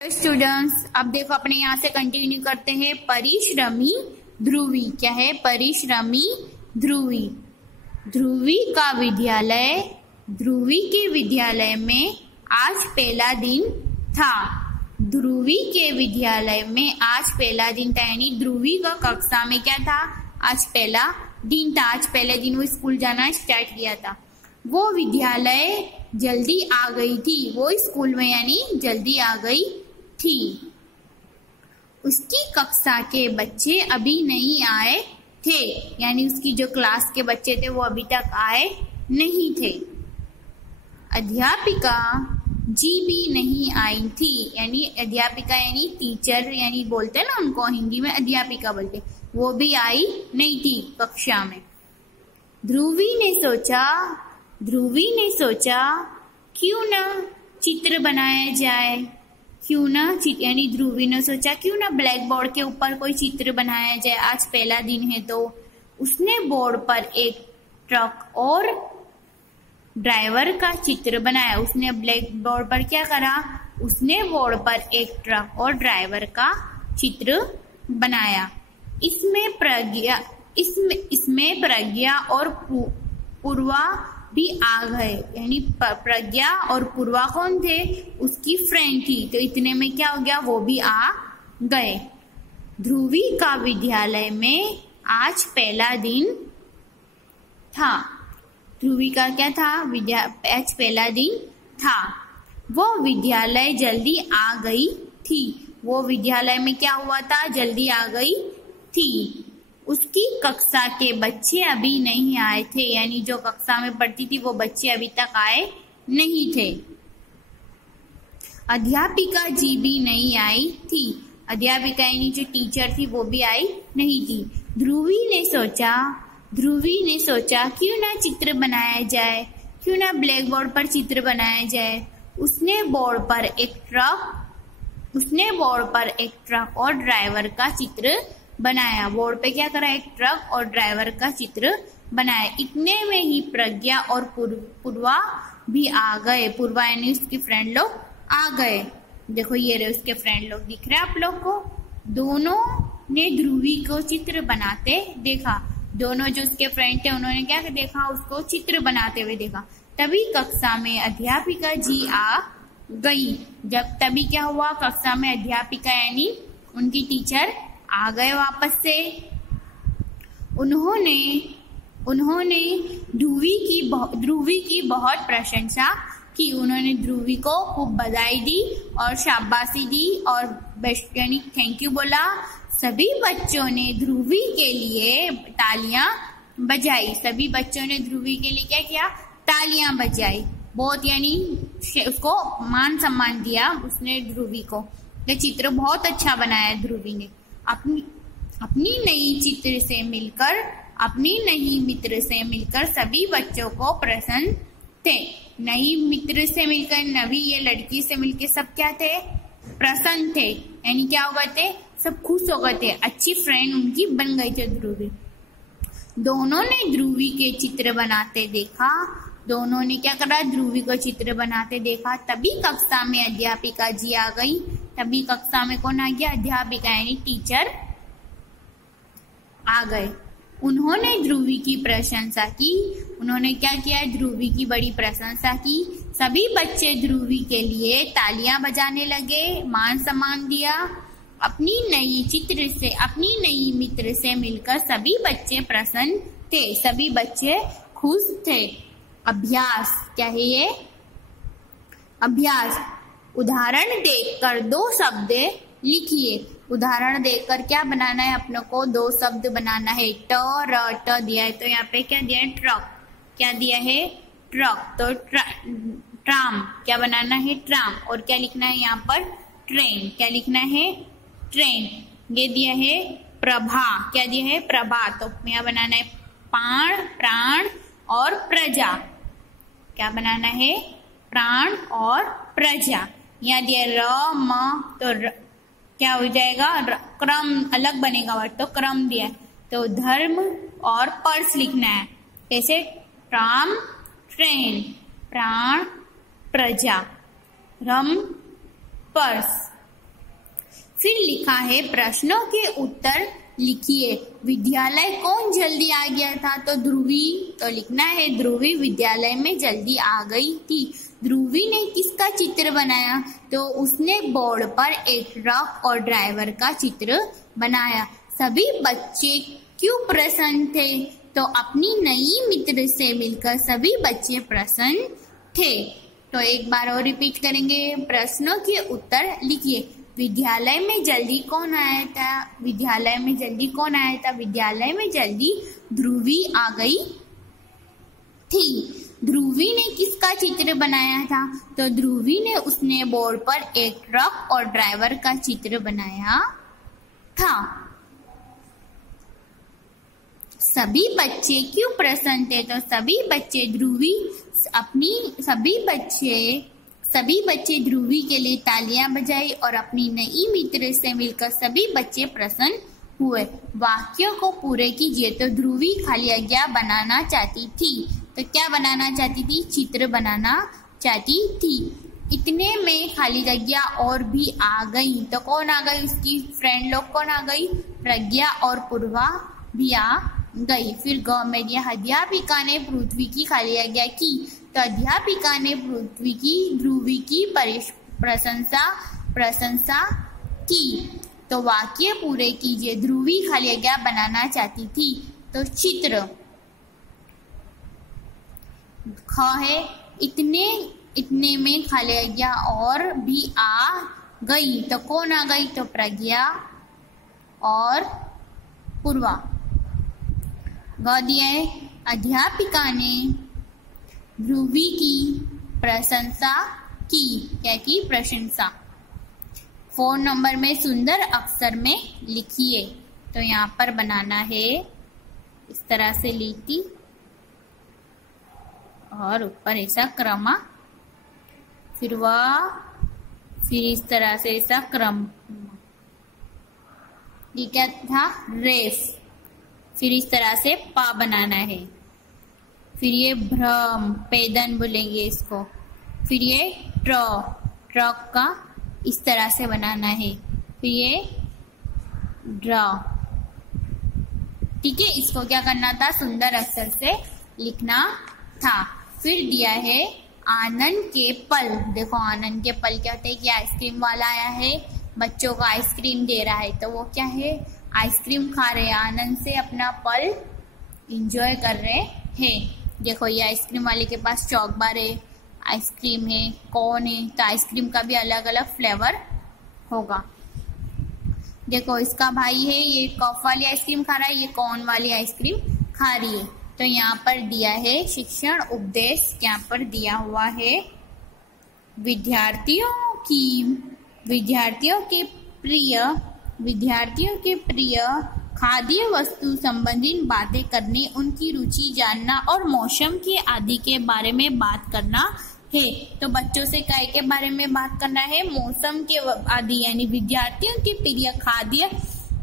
Students, अब देखो अपने यहाँ से कंटिन्यू करते हैं। परिश्रमी ध्रुवी क्या है? परिश्रमी ध्रुवी। ध्रुवी का विद्यालय, ध्रुवी के विद्यालय में आज पहला दिन था। ध्रुवी के विद्यालय में आज पहला दिन था, यानी ध्रुवी का कक्षा में क्या था? आज पहला दिन था। आज पहले दिन वो स्कूल जाना स्टार्ट किया था। वो विद्यालय जल्दी आ गई थी, वो स्कूल में यानी जल्दी आ गई थी। उसकी कक्षा के बच्चे अभी नहीं आए थे, यानी उसकी जो क्लास के बच्चे थे वो अभी तक आए नहीं थे। अध्यापिका जी भी नहीं आई थी, यानी अध्यापिका यानी टीचर, यानी बोलते हैं ना उनको हिंदी में अध्यापिका बोलते, वो भी आई नहीं थी कक्षा में। ध्रुवी ने सोचा क्यों ना चित्र बनाया जाए, क्यों ना यानी ध्रुवी ने सोचा क्यों ना ब्लैक बोर्ड के ऊपर कोई चित्र बनाया जाए, आज पहला दिन है। तो उसने बोर्ड पर एक ट्रक और ड्राइवर का चित्र बनाया। उसने ब्लैक बोर्ड पर क्या करा? उसने बोर्ड पर एक ट्रक और ड्राइवर का चित्र बनाया। इसमें प्रज्ञा और पूर्वा भी आ गए, यानी प्रज्ञा और पूर्वा कौन थे? उसकी फ्रेंड थी। तो इतने में क्या हो गया? वो भी आ गए। ध्रुवी का विद्यालय में आज पहला दिन था। ध्रुवी का क्या था? आज पहला दिन था। वो विद्यालय जल्दी आ गई थी। वो विद्यालय में क्या हुआ था? जल्दी आ गई थी। उसकी कक्षा के बच्चे अभी नहीं आए थे, यानी जो कक्षा में पढ़ती थी वो बच्चे अभी तक आए नहीं थे। अध्यापिका जी भी नहीं आई थी। अध्यापिका यानी जो टीचर थी वो भी आई नहीं थी। ध्रुवी ने सोचा क्यों ना चित्र बनाया जाए, क्यों ना ब्लैक बोर्ड पर चित्र बनाया जाए। उसने बोर्ड पर एक ट्रक और ड्राइवर का चित्र बनाया। बोर्ड पे क्या करा? एक ट्रक और ड्राइवर का चित्र बनाया। इतने में ही प्रज्ञा और पूर्वा भी आ गए। पूर्वा यानी उसके फ्रेंड लोग आ गए। देखो ये रहे उसके फ्रेंड लोग, दिख रहे आप लोग को? दोनों ने ध्रुवी को चित्र बनाते देखा। दोनों जो उसके फ्रेंड थे उन्होंने क्या देखा? उसको चित्र बनाते हुए देखा। तभी कक्षा में अध्यापिका जी आ गई। तभी क्या हुआ? कक्षा में अध्यापिका यानी उनकी टीचर आ गए वापस से। उन्होंने ध्रुवी की बहुत प्रशंसा की। उन्होंने ध्रुवी को खूब बधाई दी और शाबाशी दी और बेस्ट यानी थैंक यू बोला। सभी बच्चों ने ध्रुवी के लिए तालियां बजाई। सभी बच्चों ने ध्रुवी के लिए क्या किया? तालियां बजाई। बहुत यानी उसको मान सम्मान दिया उसने ध्रुवी को। ये चित्र बहुत अच्छा बनाया ध्रुवी ने। अपनी नई मित्र से मिलकर सभी बच्चों को प्रसन्न थे। नई मित्र से मिलकर, नवी ये लड़की से मिलकर सब क्या थे? प्रसन्न थे, यानी क्या हो गए थे? सब खुश हो गए थे। अच्छी फ्रेंड उनकी बन गई थी ध्रुवी। दोनों ने ध्रुवी के चित्र बनाते देखा। दोनों ने क्या करा? ध्रुवी को चित्र बनाते देखा। तभी कक्षा में अध्यापिका जी आ गई। तभी कक्षा में कौन आ गया? अध्यापिका यानी टीचर आ गए। उन्होंने ध्रुवी की प्रशंसा की। उन्होंने क्या किया? ध्रुवी की बड़ी प्रशंसा की। सभी बच्चे ध्रुवी के लिए तालियां बजाने लगे, मान सम्मान दिया। अपनी नई मित्र से मिलकर सभी बच्चे प्रसन्न थे, सभी बच्चे खुश थे। अभ्यास क्या है ये? अभ्यास। उदाहरण देखकर 2 शब्द लिखिए। उदाहरण देखकर क्या बनाना है? अपनों को 2 शब्द बनाना है। ट दिया है, तो यहाँ पे क्या दिया है? ट्रक। क्या दिया है? ट्रक। तो ट्राम क्या बनाना है? ट्राम। और क्या लिखना है यहाँ पर? ट्रेन। क्या लिखना है? ट्रेन। ये दिया है प्रभा। क्या दिया है? प्रभा। तो यहाँ बनाना है प्राण और प्रजा। क्या बनाना है? प्राण और प्रजा। यहाँ दिया र म, तो क्या हो जाएगा? क्रम अलग बनेगा वर्ड, तो क्रम दिया है। तो धर्म और पर्स लिखना है। कैसे? ट्राम, ट्रेन, प्राण, प्रजा, रम, पर्स। फिर लिखा है प्रश्नों के उत्तर लिखिए। विद्यालय कौन जल्दी आ गया था? तो ध्रुवी। तो लिखना है ध्रुवी विद्यालय में जल्दी आ गई थी। ध्रुवी ने किसका चित्र बनाया? तो उसने बोर्ड पर एक ट्रक और ड्राइवर का चित्र बनाया। सभी बच्चे क्यों प्रसन्न थे? तो अपनी नई मित्र से मिलकर सभी बच्चे प्रसन्न थे। तो एक बार और रिपीट करेंगे। प्रश्नों के उत्तर लिखिए। विद्यालय में जल्दी कौन आया था? विद्यालय में जल्दी कौन आया था? विद्यालय में जल्दी ध्रुवी आ गई थी। ध्रुवी ने किसका चित्र बनाया था? तो ध्रुवी ने उसने बोर्ड पर एक ट्रक और ड्राइवर का चित्र बनाया था। सभी बच्चे क्यों प्रसन्न थे? तो सभी बच्चे ध्रुवी के लिए तालियां बजाई और अपनी नई मित्र से मिलकर सभी बच्चे प्रसन्न हुए। वाक्यों को पूरे कीजिए। तो ध्रुवी खाली आज्ञा बनाना चाहती थी। तो क्या बनाना चाहती थी? चित्र बनाना चाहती थी। इतने में खाली आज्ञा और भी आ गई। तो कौन आ गई? उसकी फ्रेंड लोग कौन आ गई? प्रज्ञा और पूर्वा भी आ गई। फिर ग में दिया अध्यापिका ने पृथ्वी की खाली आज्ञा की। तो अध्यापिका ने ध्रुवी की प्रशंसा की। तो वाक्य पूरे कीजिए। ध्रुवी खाली आज्ञा बनाना चाहती थी। तो चित्र ख है इतने में खाली आज्ञा और भी आ गई। तो कौन आ गई? तो प्रज्ञा और पूर्वा। ग दिया है अध्यापिका ने ध्रुवी की प्रशंसा की। क्या की? प्रशंसा। 4 नंबर में सुंदर अक्षर में लिखिए। तो यहाँ पर बनाना है इस तरह से लिखी और ऊपर ऐसा क्रम, फिर इस तरह से ऐसा क्रम। ये क्या था? रेस। फिर इस तरह से पा बनाना है। फिर ये भ्रम, पैदन बोलेंगे इसको। फिर ये ट्रक का इस तरह से बनाना है। फिर ये ड्रा। ठीक है, इसको क्या करना था? सुंदर अक्षर से लिखना था। फिर दिया है आनंद के पल। देखो आनंद के पल क्या होते हैं कि आइसक्रीम वाला आया है, बच्चों को आइसक्रीम दे रहा है। तो वो क्या है? आइसक्रीम खा रहे हैं, आनंद से अपना पल एंजॉय कर रहे हैं। देखो ये आइसक्रीम वाले के पास चॉकबार है, आइसक्रीम है, कौन है। तो आइसक्रीम का भी अलग अलग फ्लेवर होगा। देखो इसका भाई है, ये कॉफ वाली आइसक्रीम खा रहा है, ये कौन वाली आइसक्रीम खा रही है। तो यहाँ पर दिया है शिक्षण उपदेश। यहाँ पर दिया हुआ है विद्यार्थियों के प्रिय खाद्य वस्तु संबंधित बातें करने, उनकी रुचि जानना और मौसम के आदि के बारे में बात करना है। तो बच्चों से काय के बारे में बात करना है? मौसम के आदि, यानी विद्यार्थियों के प्रिय खाद्य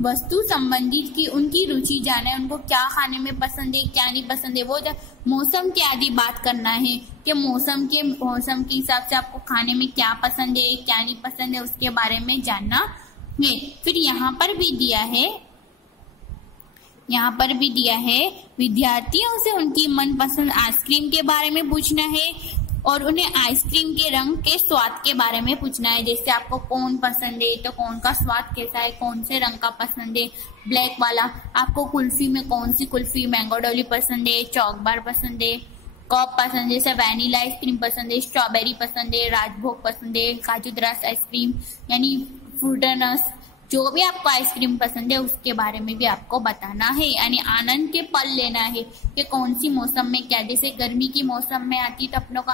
वस्तु संबंधित की उनकी रुचि जाना है, उनको क्या खाने में पसंद है, क्या नहीं पसंद है। वो मौसम के आदि बात करना है कि मौसम के हिसाब से आपको खाने में क्या पसंद है, क्या नहीं पसंद है, उसके बारे में जानना है। फिर यहाँ पर भी दिया है विद्यार्थियों से उनकी मनपसंद आइसक्रीम के बारे में पूछना है और उन्हें आइसक्रीम के रंग के स्वाद के बारे में पूछना है। जैसे आपको कौन पसंद है, तो कौन का स्वाद कैसा है, कौन से रंग का पसंद है, ब्लैक वाला। आपको कुल्फी में कौन सी कुल्फी, मैंगो डोली पसंद है, चॉकबार पसंद है, कप पसंद है, जैसे वैनिला आइसक्रीम पसंद है, स्ट्रॉबेरी पसंद है, राजभोग पसंद है, काजू द्रास आइसक्रीम यानी फ्रूटनस, जो भी आपको आइसक्रीम पसंद है उसके बारे में भी आपको बताना है। यानी आनंद के पल लेना है कि कौन सी मौसम में क्या। जैसे गर्मी की मौसम में आती तो अपनों को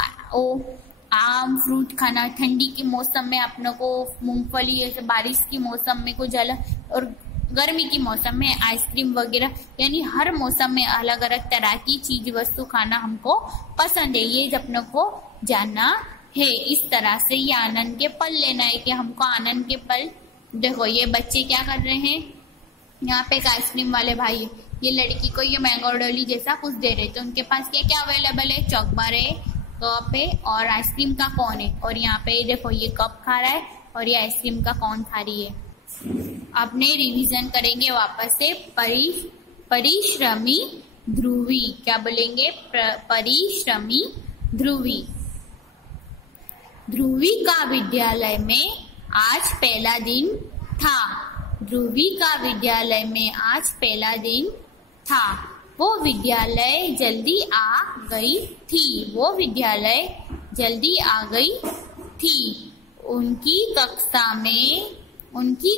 आम फ्रूट खाना, ठंडी के मौसम में अपनों को मूंगफली, जैसे बारिश की मौसम में को जल, और गर्मी की मौसम में आइसक्रीम वगैरह। यानी हर मौसम में अलग अलग तरह की चीज वस्तु खाना हमको पसंद है, ये अपनों को जानना है। इस तरह से ये आनंद के पल लेना है कि हमको आनंद के पल। देखो ये बच्चे क्या कर रहे हैं, यहाँ पे एक आइसक्रीम वाले भाई, ये लड़की को ये मैंगो डोली जैसा कुछ दे रहे, तो उनके पास क्या क्या अवेलेबल है? चॉकबार है, कप है और आइसक्रीम का कौन है। और यहाँ पे देखो ये कप खा रहा है और ये आइसक्रीम का कौन खा रही है। अपने रिवीजन करेंगे वापस से। परिश्रमी ध्रुवी, क्या बोलेंगे? परिश्रमी ध्रुवी। ध्रुवी का विद्यालय में आज पहला दिन था। ध्रुवी का विद्यालय में आज पहला दिन था। वो विद्यालय जल्दी आ गई थी। वो विद्यालय जल्दी आ गई थी। उनकी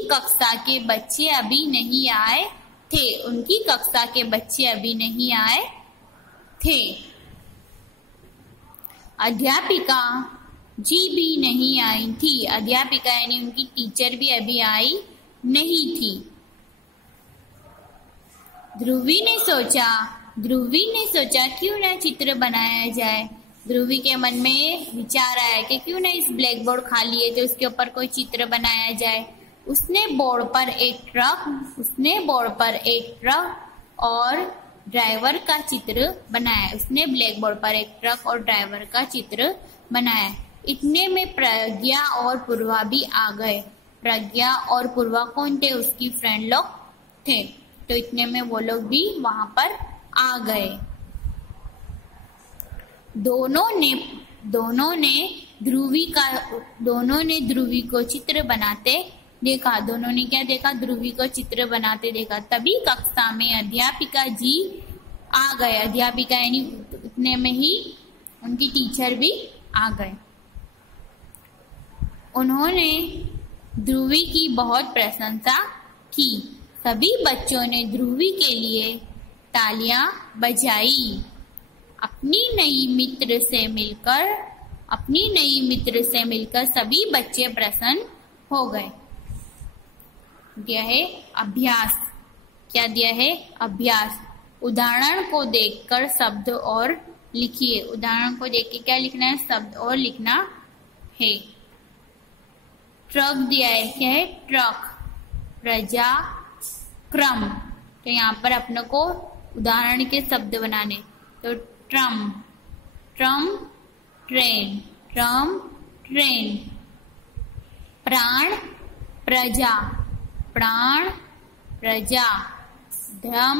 कक्षा के बच्चे अभी नहीं आए थे। उनकी कक्षा के बच्चे अभी नहीं आए थे। अध्यापिका जी भी नहीं आई थी। अध्यापिका यानी उनकी टीचर भी अभी आई नहीं थी। ध्रुवी ने सोचा क्यों ना चित्र बनाया जाए। ध्रुवी के मन में विचार आया कि क्यों ना इस ब्लैक बोर्ड खाली है तो उसके ऊपर कोई चित्र बनाया जाए। उसने बोर्ड पर एक ट्रक और ड्राइवर का चित्र बनाया। उसने ब्लैक बोर्ड पर एक ट्रक और ड्राइवर का चित्र बनाया। इतने में प्रज्ञा और पूर्वा भी आ गए। प्रज्ञा और पूर्वा कौन थे? उसकी फ्रेंड लोग थे। तो इतने में वो लोग भी वहां पर आ गए। दोनों ने ध्रुवी को चित्र बनाते देखा। दोनों ने क्या देखा? ध्रुवी को चित्र बनाते देखा। तभी कक्षा में अध्यापिका जी आ गए। अध्यापिका यानी उतने में ही उनकी टीचर भी आ गए। उन्होंने ध्रुवी की बहुत प्रशंसा की। सभी बच्चों ने ध्रुवी के लिए तालियां बजाई। अपनी नई मित्र से मिलकर सभी बच्चे प्रसन्न हो गए। दिया है अभ्यास। क्या दिया है? अभ्यास। उदाहरण को देखकर शब्द और लिखिए। उदाहरण को देख के क्या लिखना है? शब्द और लिखना है। ट्रक दिया है। क्या है? ट्रक। प्रजा क्रम। तो यहाँ पर अपने को उदाहरण के शब्द बनाने। तो ट्रम ट्रेन। प्राण प्रजा। धर्म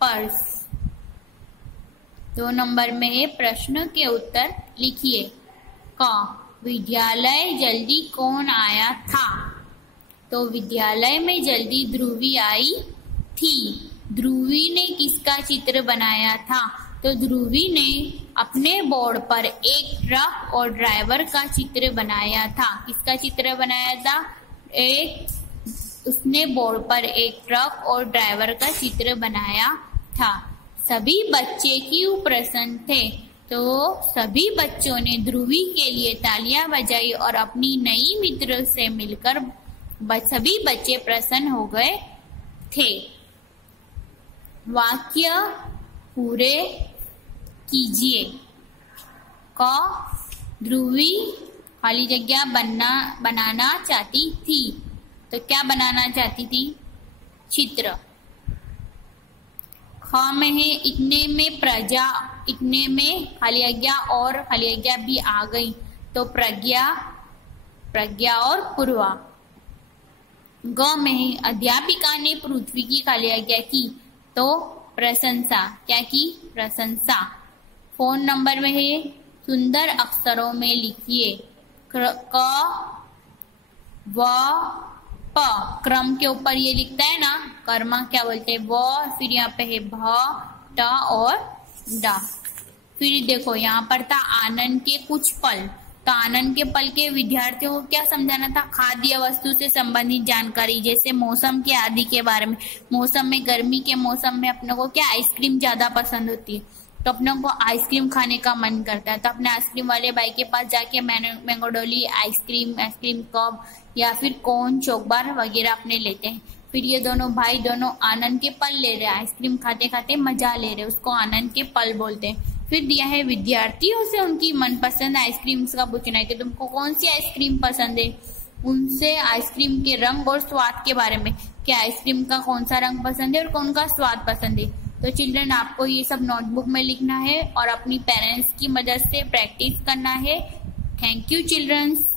पर्स। 2 नंबर में है प्रश्न के उत्तर लिखिए। क विद्यालय जल्दी कौन आया था? तो विद्यालय में जल्दी ध्रुवी आई थी। ध्रुवी ने किसका चित्र बनाया था? तो ध्रुवी ने अपने बोर्ड पर एक ट्रक और ड्राइवर का चित्र बनाया था। किसका चित्र बनाया था? उसने बोर्ड पर एक ट्रक और ड्राइवर का चित्र बनाया था। सभी बच्चे क्यों प्रसन्न थे? तो सभी बच्चों ने ध्रुवी के लिए तालियां बजाई और अपनी नई मित्र से मिलकर सभी बच्चे प्रसन्न हो गए थे। वाक्य पूरे कीजिए। क ध्रुवी खाली जगह बनाना चाहती थी। तो क्या बनाना चाहती थी? चित्र। ख में है इतने में खाली आज्ञा और खाली आज्ञा भी आ गई। तो प्रज्ञा और पूर्वा। ग में है अध्यापिका ने पृथ्वी की खाली आज्ञा की। तो प्रशंसा। क्या की? प्रशंसा। 4 नंबर में है सुंदर अक्षरों में लिखिए। क व प। क्रम के ऊपर ये लिखता है ना, कर्मा क्या बोलते हैं? व, फिर यहाँ पे है भ, ट और ड। फिर देखो यहाँ पर था आनंद के कुछ पल। तो आनंद के पल के विद्यार्थियों को क्या समझाना था? खाद्य वस्तु से संबंधित जानकारी, जैसे मौसम के आदि के बारे में। मौसम में, गर्मी के मौसम में अपने को क्या आइसक्रीम ज्यादा पसंद होती है, तो अपने को आइसक्रीम खाने का मन करता है। तो अपने आइसक्रीम वाले भाई के पास जाके मैंगो डोली आइसक्रीम कप या फिर कोन चॉकबार वगैरह अपने लेते हैं। फिर ये दोनों भाई आनंद के पल ले रहे हैं, आइसक्रीम खाते खाते मजा ले रहे हैं, उसको आनंद के पल बोलते हैं। फिर दिया है विद्यार्थियों से उनकी मनपसंद आइसक्रीम का पूछना है कि तुमको कौन सी आइसक्रीम पसंद है। उनसे आइसक्रीम के रंग और स्वाद के बारे में, क्या आइसक्रीम का कौन सा रंग पसंद है और कौन का स्वाद पसंद है। तो चिल्ड्रन आपको ये सब नोटबुक में लिखना है और अपनी पेरेंट्स की मदद से प्रैक्टिस करना है। Thank you children's.